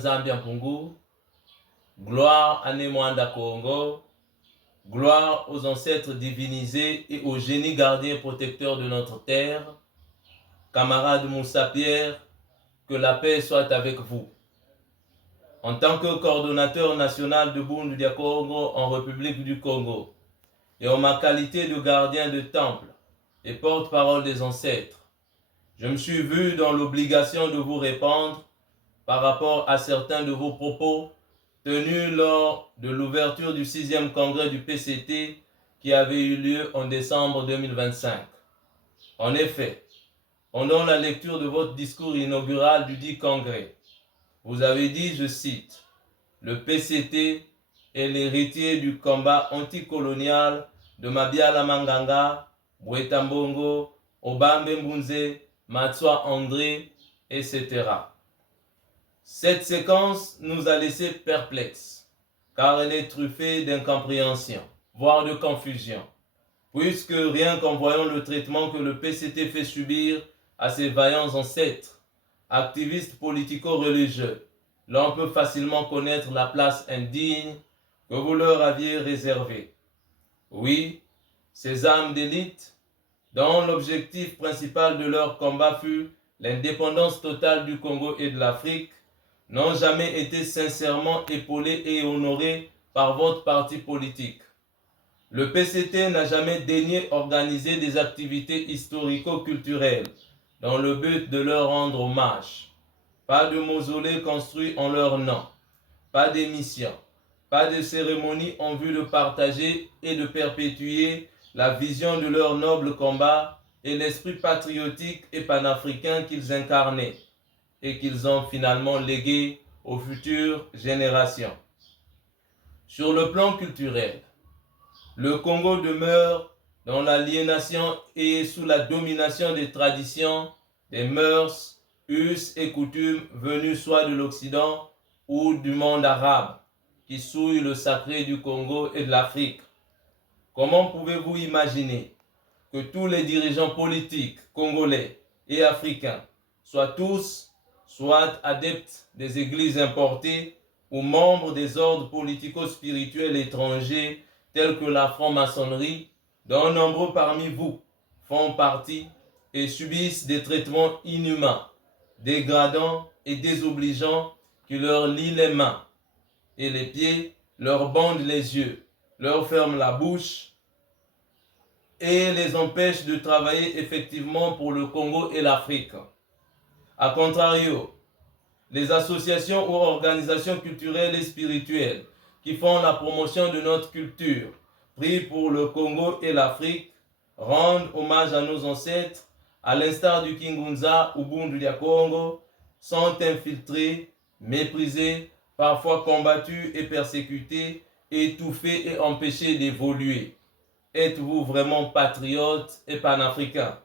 Nzambi Mpungu, gloire à Nemwanda Congo, gloire aux ancêtres divinisés et aux génies gardiens protecteurs de notre terre. Camarade Moussa Pierre, que la paix soit avec vous. En tant que coordonnateur national de Bundu dia Congo en République du Congo, et en ma qualité de gardien de temple et porte-parole des ancêtres, je me suis vu dans l'obligation de vous répondre par rapport à certains de vos propos tenus lors de l'ouverture du 6e congrès du PCT qui avait eu lieu en décembre 2025. En effet, pendant la lecture de votre discours inaugural du dit congrès, vous avez dit, je cite, « Le PCT est l'héritier du combat anticolonial de Mabiala Manganga, Bweta Mbongo, Obambe Mbunze, Matswa André, etc. » Cette séquence nous a laissé perplexes, car elle est truffée d'incompréhension, voire de confusion, puisque rien qu'en voyant le traitement que le PCT fait subir à ses vaillants ancêtres, activistes politico-religieux, l'on peut facilement connaître la place indigne que vous leur aviez réservée. Oui, ces âmes d'élite, dont l'objectif principal de leur combat fut l'indépendance totale du Congo et de l'Afrique, n'ont jamais été sincèrement épaulés et honorés par votre parti politique. Le PCT n'a jamais daigné organiser des activités historico-culturelles dans le but de leur rendre hommage. Pas de mausolée construit en leur nom, pas d'émission, pas de cérémonie en vue de partager et de perpétuer la vision de leur noble combat et l'esprit patriotique et panafricain qu'ils incarnaient et qu'ils ont finalement légué aux futures générations. Sur le plan culturel, le Congo demeure dans l'aliénation et sous la domination des traditions, des mœurs, us et coutumes venus soit de l'Occident ou du monde arabe, qui souillent le sacré du Congo et de l'Afrique. Comment pouvez-vous imaginer que tous les dirigeants politiques congolais et africains soient tous soit adeptes des églises importées ou membres des ordres politico-spirituels étrangers tels que la franc-maçonnerie, dont nombreux parmi vous font partie et subissent des traitements inhumains, dégradants et désobligeants qui leur lient les mains et les pieds, leur bandent les yeux, leur ferment la bouche et les empêchent de travailler effectivement pour le Congo et l'Afrique. A contrario, les associations ou organisations culturelles et spirituelles qui font la promotion de notre culture, prient pour le Congo et l'Afrique, rendent hommage à nos ancêtres, à l'instar du Kingunza ou Bundu dia Congo, sont infiltrés, méprisés, parfois combattus et persécutés, étouffés et empêchés d'évoluer. Êtes-vous vraiment patriote et panafricain?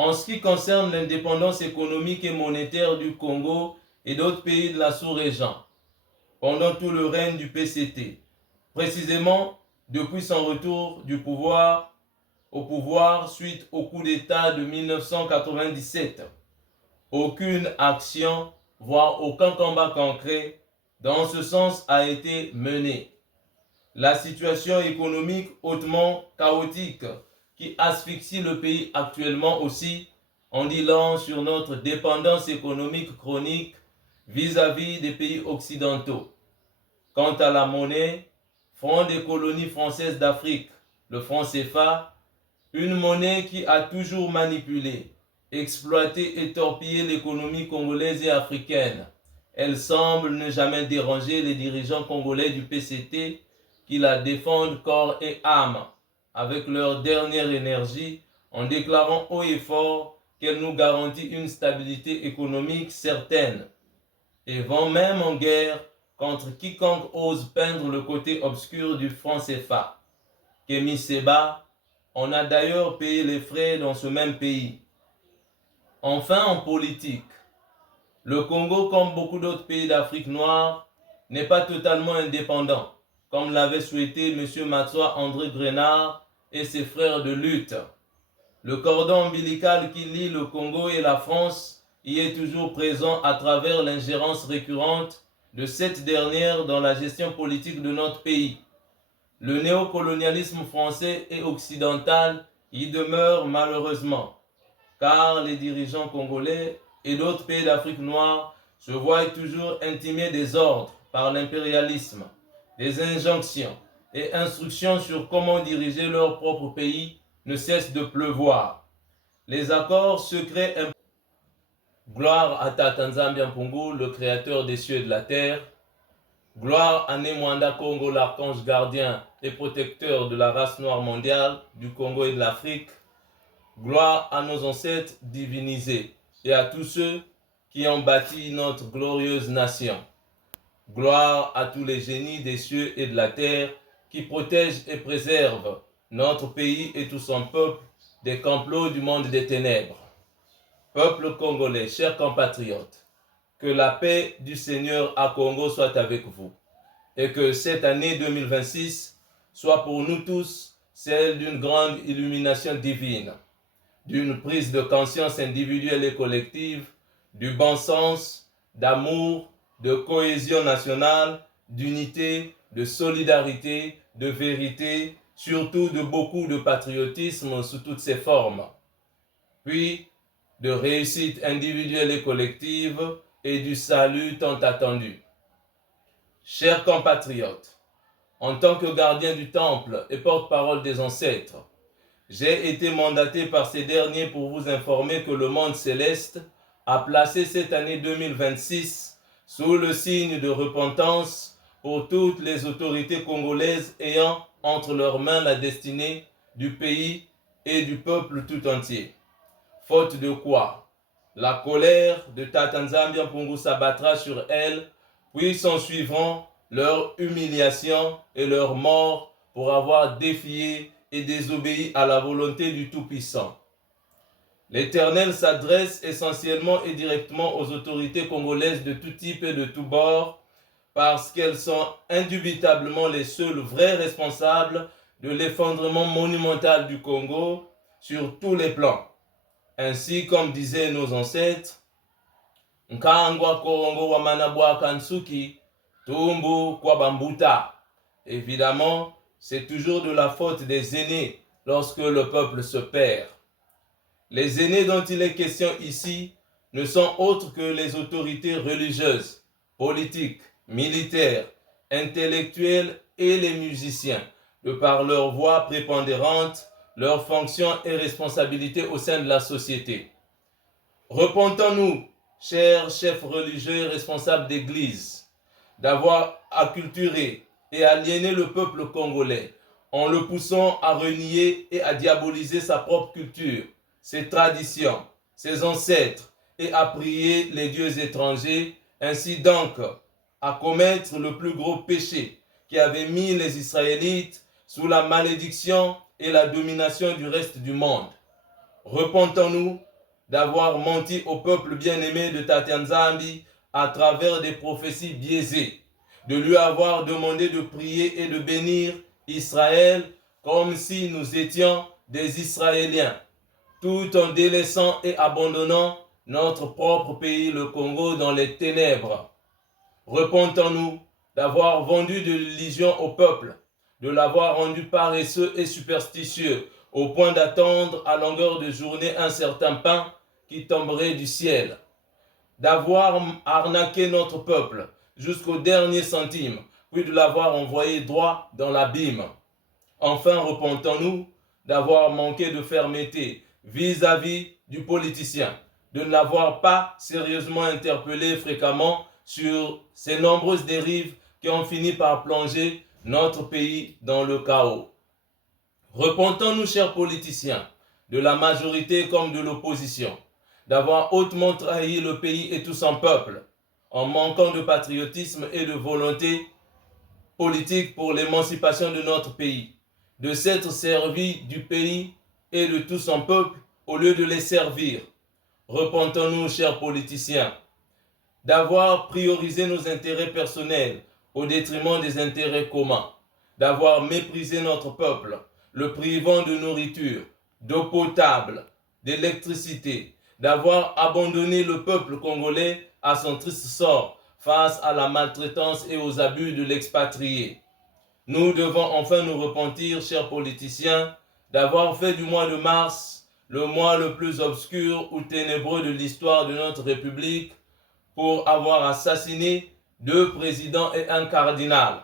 En ce qui concerne l'indépendance économique et monétaire du Congo et d'autres pays de la sous-région, pendant tout le règne du PCT, précisément depuis son retour au pouvoir suite au coup d'État de 1997, aucune action, voire aucun combat concret dans ce sens a été mené. La situation économique hautement chaotique qui asphyxie le pays actuellement aussi en dit long sur notre dépendance économique chronique vis-à-vis des pays occidentaux. Quant à la monnaie, franc des colonies françaises d'Afrique, le franc CFA, une monnaie qui a toujours manipulé, exploité et torpillé l'économie congolaise et africaine. Elle semble ne jamais déranger les dirigeants congolais du PCT qui la défendent corps et âme avec leur dernière énergie en déclarant haut et fort qu'elle nous garantit une stabilité économique certaine et vont même en guerre contre quiconque ose peindre le côté obscur du franc CFA. Kémy Séba en a d'ailleurs payé les frais dans ce même pays. Enfin, en politique, le Congo, comme beaucoup d'autres pays d'Afrique noire, n'est pas totalement indépendant, comme l'avait souhaité M. Matswa André Grenard et ses frères de lutte. Le cordon ombilical qui lie le Congo et la France y est toujours présent à travers l'ingérence récurrente de cette dernière dans la gestion politique de notre pays. Le néocolonialisme français et occidental y demeure malheureusement, car les dirigeants congolais et d'autres pays d'Afrique noire se voient toujours intimer des ordres par l'impérialisme, des injonctions et instructions sur comment diriger leur propre pays ne cessent de pleuvoir. Les accords secrets. Gloire à Tata Nzambi Mpungu, le créateur des cieux et de la terre. Gloire à Nemwanda Kongo, l'archange gardien et protecteur de la race noire mondiale, du Congo et de l'Afrique. Gloire à nos ancêtres divinisés et à tous ceux qui ont bâti notre glorieuse nation. Gloire à tous les génies des cieux et de la terre qui protègent et préservent notre pays et tout son peuple des complots du monde des ténèbres. Peuple congolais, chers compatriotes, que la paix du Seigneur à Congo soit avec vous et que cette année 2026 soit pour nous tous celle d'une grande illumination divine, d'une prise de conscience individuelle et collective, du bon sens, d'amour, de cohésion nationale, d'unité, de solidarité, de vérité, surtout de beaucoup de patriotisme sous toutes ses formes, puis de réussite individuelle et collective et du salut tant attendu. Chers compatriotes, en tant que gardien du temple et porte-parole des ancêtres, j'ai été mandaté par ces derniers pour vous informer que le monde céleste a placé cette année 2026 sous le signe de repentance pour toutes les autorités congolaises ayant entre leurs mains la destinée du pays et du peuple tout entier. Faute de quoi, la colère de Tata Nzambi Mpungu s'abattra sur elles, puis s'en suivront leur humiliation et leur mort pour avoir défié et désobéi à la volonté du Tout-Puissant. L'Éternel s'adresse essentiellement et directement aux autorités congolaises de tout type et de tout bord, parce qu'elles sont indubitablement les seules vraies responsables de l'effondrement monumental du Congo sur tous les plans. Ainsi, comme disaient nos ancêtres, Nkangwa Kongo wa Manabwa Kansuki, Tumbu kwa Bambuta. Évidemment, c'est toujours de la faute des aînés lorsque le peuple se perd. Les aînés dont il est question ici ne sont autres que les autorités religieuses, politiques, militaires, intellectuelles et les musiciens, de par leur voix prépondérante, leurs fonctions et responsabilités au sein de la société. Repentons-nous, chers chefs religieux et responsables d'église, d'avoir acculturé et aliéné le peuple congolais en le poussant à renier et à diaboliser sa propre culture, ses traditions, ses ancêtres et à prier les dieux étrangers, ainsi donc à commettre le plus gros péché qui avait mis les Israélites sous la malédiction et la domination du reste du monde. Repentons-nous d'avoir menti au peuple bien-aimé de Tata Nzambi à travers des prophéties biaisées, de lui avoir demandé de prier et de bénir Israël comme si nous étions des Israéliens, tout en délaissant et abandonnant notre propre pays, le Congo, dans les ténèbres. Repentons-nous d'avoir vendu de l'illusion au peuple, de l'avoir rendu paresseux et superstitieux, au point d'attendre à longueur de journée un certain pain qui tomberait du ciel, d'avoir arnaqué notre peuple jusqu'au dernier centime, puis de l'avoir envoyé droit dans l'abîme. Enfin, repentons-nous d'avoir manqué de fermeté vis-à-vis du politicien, de ne l'avoir pas sérieusement interpellé fréquemment sur ces nombreuses dérives qui ont fini par plonger notre pays dans le chaos. Repentons-nous, chers politiciens, de la majorité comme de l'opposition, d'avoir hautement trahi le pays et tout son peuple, en manquant de patriotisme et de volonté politique pour l'émancipation de notre pays, de s'être servi du pays et de tout son peuple au lieu de les servir. Repentons-nous, chers politiciens, d'avoir priorisé nos intérêts personnels au détriment des intérêts communs, d'avoir méprisé notre peuple, le privant de nourriture, d'eau potable, d'électricité, d'avoir abandonné le peuple congolais à son triste sort face à la maltraitance et aux abus de l'expatrié. Nous devons enfin nous repentir, chers politiciens, d'avoir fait du mois de mars le mois le plus obscur ou ténébreux de l'histoire de notre République pour avoir assassiné 2 présidents et un cardinal.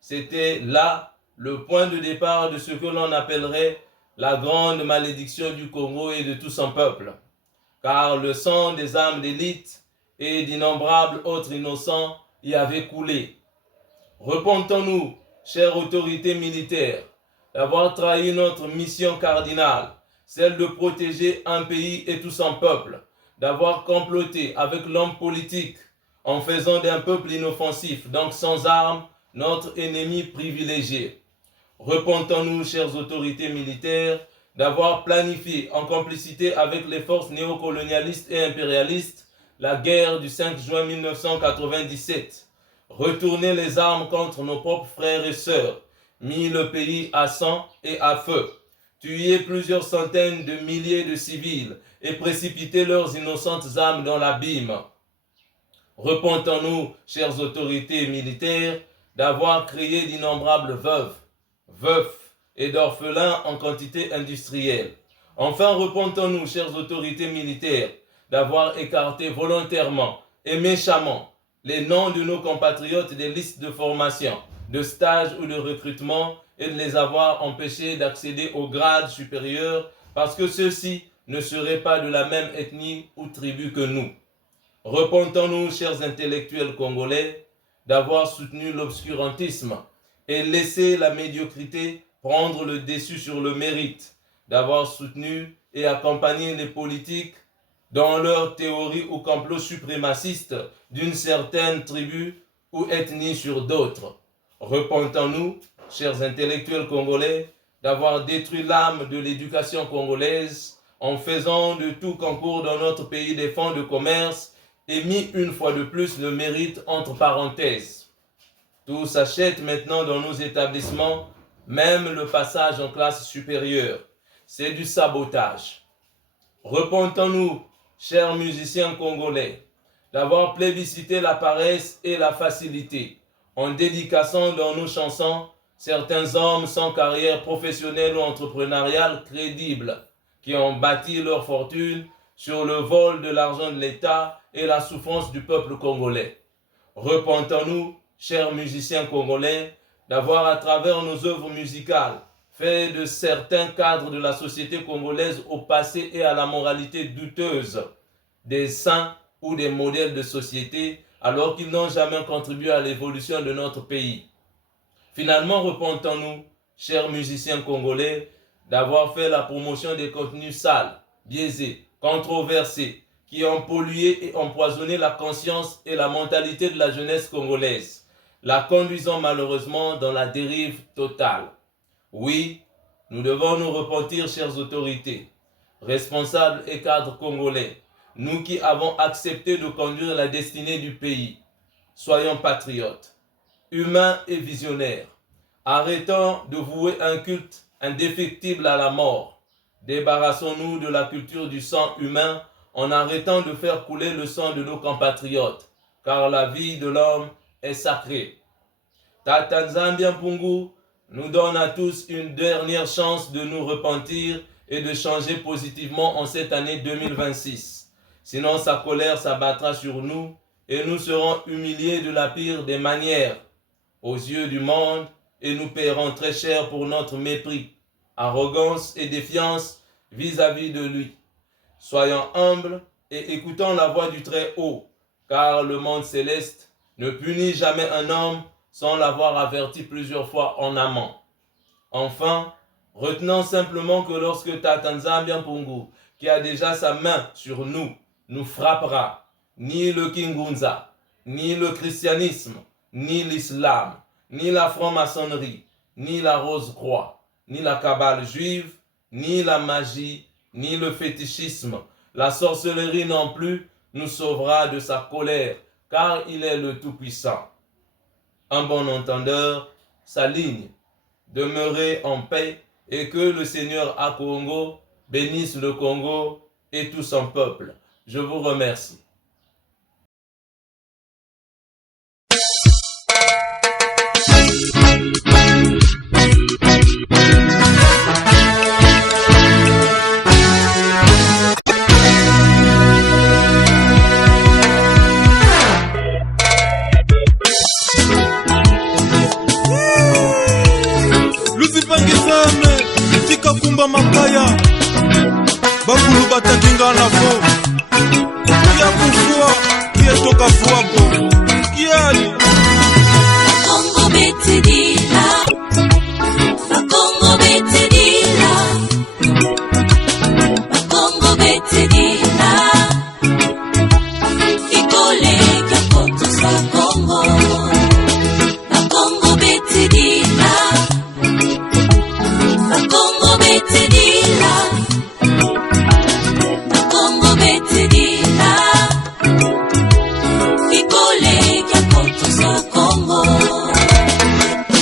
C'était là le point de départ de ce que l'on appellerait la grande malédiction du Congo et de tout son peuple. Car le sang des âmes d'élite et d'innombrables autres innocents y avait coulé. Repentons-nous, chères autorités militaires, d'avoir trahi notre mission cardinale, celle de protéger un pays et tout son peuple, d'avoir comploté avec l'homme politique en faisant d'un peuple inoffensif, donc sans armes, notre ennemi privilégié. Repentons-nous, chères autorités militaires, d'avoir planifié en complicité avec les forces néocolonialistes et impérialistes la guerre du 5 juin 1997, retourner les armes contre nos propres frères et sœurs, mis le pays à sang et à feu, tuer plusieurs centaines de milliers de civils et précipiter leurs innocentes âmes dans l'abîme. Repentons-nous, chères autorités militaires, d'avoir créé d'innombrables veuves, veufs et d'orphelins en quantité industrielle. Enfin, repentons-nous, chères autorités militaires, d'avoir écarté volontairement et méchamment les noms de nos compatriotes des listes de formation, de stage ou de recrutement et de les avoir empêchés d'accéder aux grades supérieurs parce que ceux-ci ne seraient pas de la même ethnie ou tribu que nous. Repentons-nous, chers intellectuels congolais, d'avoir soutenu l'obscurantisme et laissé la médiocrité prendre le dessus sur le mérite, d'avoir soutenu et accompagné les politiques dans leur théorie ou complot suprémaciste d'une certaine tribu ou ethnie sur d'autres. Repentons-nous, chers intellectuels congolais, d'avoir détruit l'âme de l'éducation congolaise en faisant de tout concours dans notre pays des fonds de commerce et mis une fois de plus le mérite entre parenthèses. Tout s'achète maintenant dans nos établissements, même le passage en classe supérieure. C'est du sabotage. Repentons-nous, chers musiciens congolais, d'avoir plébiscité la paresse et la facilité, en dédicaçant dans nos chansons certains hommes sans carrière professionnelle ou entrepreneuriale crédible, qui ont bâti leur fortune sur le vol de l'argent de l'État et la souffrance du peuple congolais. Repentons-nous, chers musiciens congolais, d'avoir à travers nos œuvres musicales fait de certains cadres de la société congolaise au passé et à la moralité douteuse des saints ou des modèles de société alors qu'ils n'ont jamais contribué à l'évolution de notre pays. Finalement, repentons-nous, chers musiciens congolais, d'avoir fait la promotion des contenus sales, biaisés, controversés, qui ont pollué et empoisonné la conscience et la mentalité de la jeunesse congolaise, la conduisant malheureusement dans la dérive totale. Oui, nous devons nous repentir, chères autorités, responsables et cadres congolais, nous qui avons accepté de conduire la destinée du pays. Soyons patriotes, humains et visionnaires. Arrêtons de vouer un culte indéfectible à la mort. Débarrassons-nous de la culture du sang humain en arrêtant de faire couler le sang de nos compatriotes, car la vie de l'homme est sacrée. Tata Nzambi Mpungu nous donne à tous une dernière chance de nous repentir et de changer positivement en cette année 2026. Sinon sa colère s'abattra sur nous et nous serons humiliés de la pire des manières aux yeux du monde et nous paierons très cher pour notre mépris, arrogance et défiance vis-à-vis de lui. Soyons humbles et écoutons la voix du Très-Haut, car le monde céleste ne punit jamais un homme sans l'avoir averti plusieurs fois en amont. Enfin, retenons simplement que lorsque Tata Nzambi Mpungu, qui a déjà sa main sur nous, nous frappera, ni le Kingunza, ni le christianisme, ni l'islam, ni la franc-maçonnerie, ni la rose-croix, ni la cabale juive, ni la magie, ni le fétichisme, la sorcellerie non plus, nous sauvera de sa colère, car il est le Tout-Puissant. Un bon entendeur s'aligne. Demeurez en paix et que le Seigneur à Congo bénisse le Congo et tout son peuple. Je vous remercie. Kumba makaya bakulu batakinga na fo ya kufua kia toka fuako kiali Congo betidila Congo betidila Congo betidila Ikole kia koto sa Congo Congo betidila Congo betidila Congo betidila Ikole kia koto sa Congo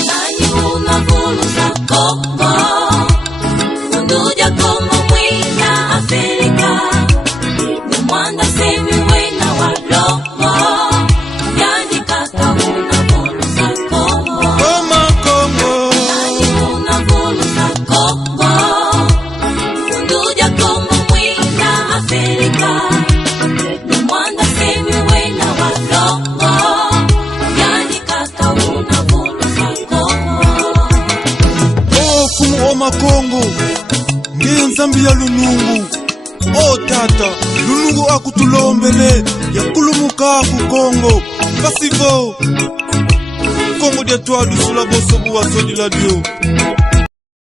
Nani unavulu sa Congo Unduja Congo mwina Afrika Mwanda semi wena walongo Yani kata unavulu sa Congo Koma Congo Nani unavulu sa Congo Unduja Congo mwina Afrika Mwanda semi wena walongo Yani kata unavulu sa Congo Oh fumu oma Congo Ndiye nzambi ya lunungu Oh tata lunungu akutulombele ya kulumuka ku Congo Pasivo Congo de toi du sous la bosse ou à sodi la dio